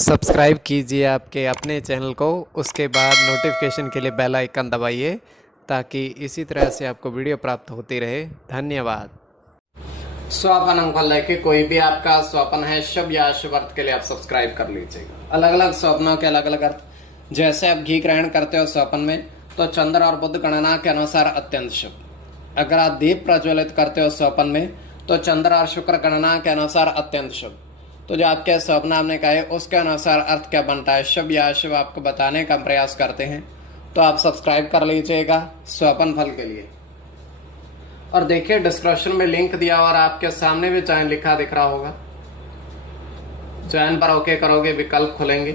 Subscribe कीजिए आपके अपने चैनल को, उसके बाद नोटिफिकेशन के लिए बेल आइकन दबाइए ताकि इसी तरह से आपको वीडियो प्राप्त होती रहे। धन्यवाद। स्वपन अंक लेके कोई भी आपका स्वप्न है शुभ या अशुभ अर्थ के लिए आप सब्सक्राइब कर लीजिएगा। अलग अलग स्वप्नों के अलग अलग अर्थ। जैसे आप घी ग्रहण करते हो स्वप्न में, तो चंद्र और बुध गणना के अनुसार अत्यंत शुभ। अगर आप दीप प्रज्वलित करते हो स्वप्न में, तो चंद्र और शुक्र गणना के अनुसार अत्यंत शुभ। तो जो आपके स्वप्न आपने कहे उसके अनुसार अर्थ क्या बनता है, शुभ या अशुभ, आपको बताने का प्रयास करते हैं। तो आप सब्सक्राइब कर लीजिएगा स्वप्न फल के लिए। और देखिए डिस्क्रिप्शन में लिंक दिया और आपके सामने भी ज्वाइन लिखा दिख रहा होगा। ज्वाइन पर ओके करोगे, विकल्प खुलेंगे,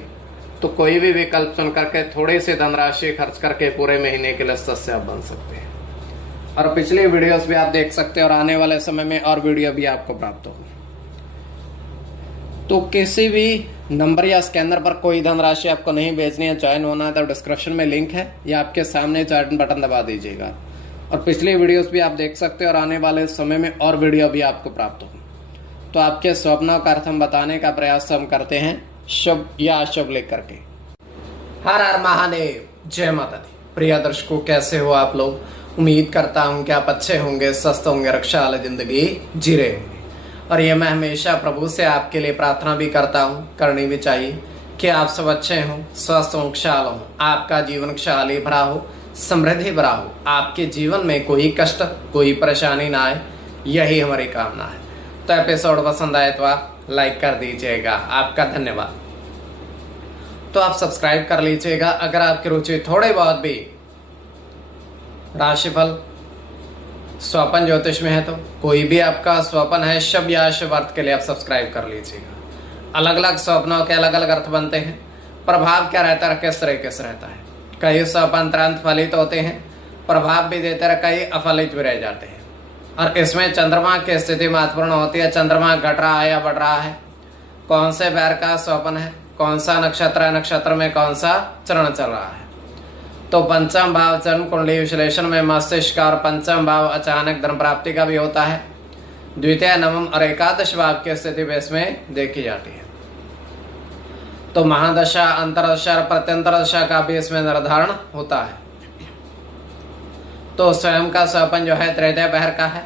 तो कोई भी विकल्प चुन करके थोड़ी सी धनराशि खर्च करके पूरे महीने के लिए सदस्य आप बन सकते हैं। और पिछली वीडियोस भी आप देख सकते हैं और आने वाले समय में और वीडियो भी आपको प्राप्त होगी। तो किसी भी नंबर या स्कैनर पर कोई धनराशि आपको नहीं भेजनी है, ज्वाइन होना है, तो डिस्क्रिप्शन में लिंक है या आपके सामने ज्वाइन बटन दबा दीजिएगा। और पिछली वीडियोस भी आप देख सकते हैं और आने वाले समय में और वीडियो भी आपको प्राप्त होगी। तो आपके स्वप्नों का अर्थ हम बताने का प्रयास हम करते हैं शुभ या अशुभ लेकर के। हर हर महादेव, जय माता दी। प्रिय दर्शकों, कैसे हो आप लोग? उम्मीद करता हूं कि आप अच्छे होंगे, स्वस्थ होंगे, रक्षा वाली जिंदगी जी रहे होंगे। और ये मैं हमेशा प्रभु से आपके लिए प्रार्थना भी करता हूँ, करनी भी चाहिए, कि आप सब अच्छे हों, स्वस्थ हों, खुशहाल हों, आपका जीवन खुशहाली भरा हो, समृद्धि भरा हो, आपके जीवन में कोई कष्ट कोई परेशानी ना आए, यही हमारी कामना है। तो एपिसोड पसंद आए तो आप लाइक कर दीजिएगा, आपका धन्यवाद। तो आप सब्सक्राइब कर लीजिएगा। अगर आपकी रुचि थोड़ी बहुत भी राशिफल स्वपन ज्योतिष में है, तो कोई भी आपका स्वपन है शुभ या अशुभ अर्थ के लिए आप सब्सक्राइब कर लीजिएगा। अलग अलग स्वप्नों के अलग अलग अर्थ बनते हैं। प्रभाव क्या रहता है, किस तरीके से रहता है। कई स्वप्न तुरंत फलित होते हैं, प्रभाव भी देते रहे, कई अफलित भी रह जाते हैं। और इसमें चंद्रमा की स्थिति महत्वपूर्ण होती है। चंद्रमा घट रहा है या बढ़ रहा है, कौन से पैर का स्वप्न है, कौन सा नक्षत्र है, नक्षत्र में कौन सा चरण चल रहा है। तो पंचम भाव जन्म कुंडली विश्लेषण में मस्तिष्क और पंचम भाव अचानक धन प्राप्ति का भी होता है। द्वितीय, नवम और एकादश भाव की स्थिति भी इसमें देखी जाती है। तो महादशा, अंतरदशा और प्रत्यंतर दशा का भी इसमें निर्धारण होता है। तो स्वयं का स्वपन जो है तृतीय पहर का है,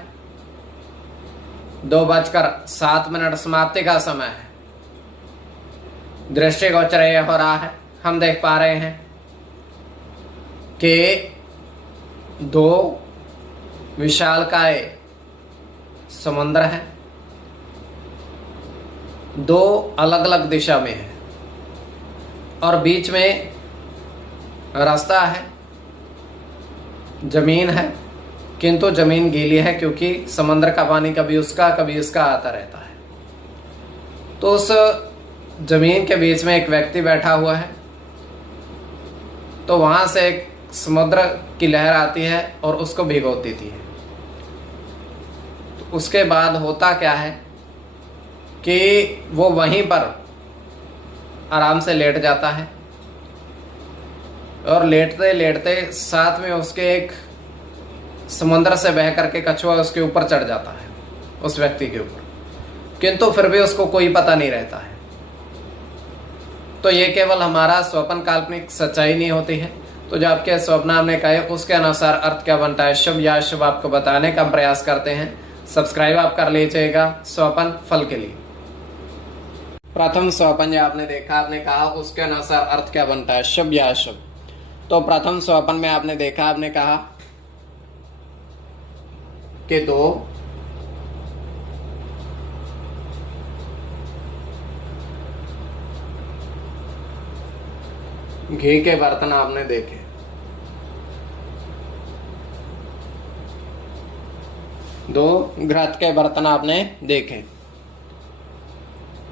2:07 समाप्ति का समय है। दृष्टिगोचर ये हो रहा है, हम देख पा रहे हैं कि दो विशालकाय समुद्र है, दो अलग अलग दिशा में है और बीच में रास्ता है, जमीन है, किंतु जमीन गीली है क्योंकि समुद्र का पानी कभी उसका कभी इसका आता रहता है। तो उस जमीन के बीच में एक व्यक्ति बैठा हुआ है। तो वहां से एक समुद्र की लहर आती है और उसको भिगो देती है। तो उसके बाद होता क्या है कि वो वहीं पर आराम से लेट जाता है और लेटते लेटते साथ में उसके एक समुद्र से बह करके कछुआ उसके ऊपर चढ़ जाता है, उस व्यक्ति के ऊपर, किंतु फिर भी उसको कोई पता नहीं रहता है। तो ये केवल हमारा स्वप्न काल्पनिक सच्चाई नहीं होती है। तो जो आपके स्वप्न हमने कहे उसके अनुसार अर्थ क्या बनता है, शुभ या अशुभ, आपको बताने का प्रयास करते हैं। सब्सक्राइब आप कर लीजिएगा स्वपन फल के लिए। प्रथम स्वपन जो आपने देखा, आपने कहा उसके अनुसार अर्थ क्या बनता है, शुभ या अशुभ। तो प्रथम स्वपन में आपने देखा, आपने कहा कि दो घी के बर्तन आपने देखे, दो घृत के बर्तन आपने देखे।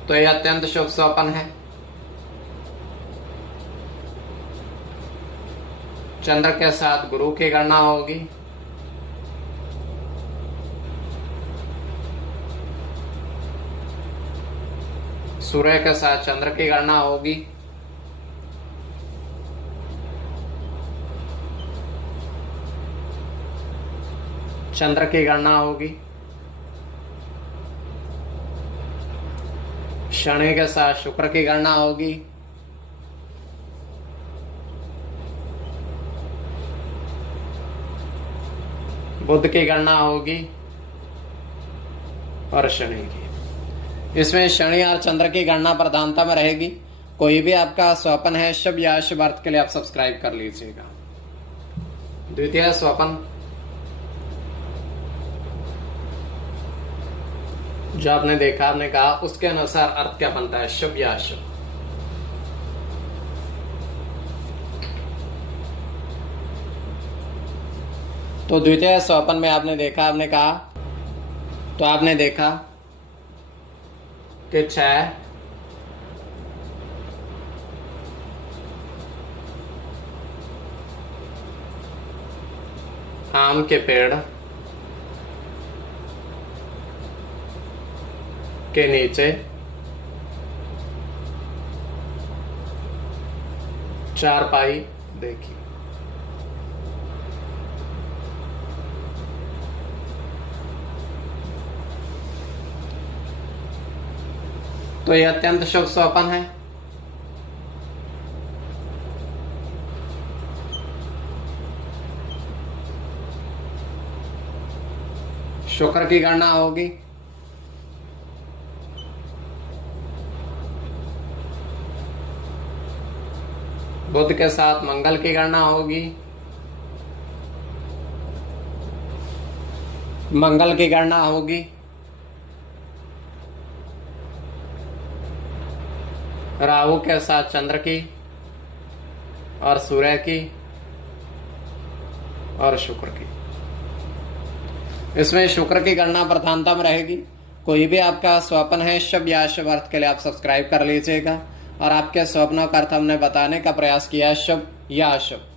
तो यह अत्यंत शुभ स्वप्न है। चंद्र के साथ गुरु की गणना होगी। सूर्य के साथ चंद्र की गणना होगी। चंद्र की गणना होगी। शनि के साथ शुक्र की गणना होगी। बुध की गणना होगी और शनि की। इसमें शनि और चंद्र की गणना प्रधानता में रहेगी। कोई भी आपका स्वपन है शुभ या शुभ अर्थ के लिए आप सब्सक्राइब कर लीजिएगा। द्वितीय स्वपन जो आपने देखा, आपने कहा, उसके अनुसार अर्थ क्या बनता है, शुभ या अशुभ। तो द्वितीय स्वपन में आपने देखा, आपने कहा, तो आपने देखा कि 6 आम के पेड़ के नीचे 4 देखी। तो यह अत्यंत शुभ स्वपन है। शुक्र की गणना होगी। बुध के साथ मंगल की गणना होगी। मंगल की गणना होगी। राहु के साथ चंद्र की और सूर्य की और शुक्र की। इसमें शुक्र की गणना प्रधानता में रहेगी। कोई भी आपका स्वप्न है शुभ या अशुभ अर्थ के लिए आप सब्सक्राइब कर लीजिएगा और आपके स्वप्नों का अर्थ हमने बताने का प्रयास किया है, शुभ या अशुभ।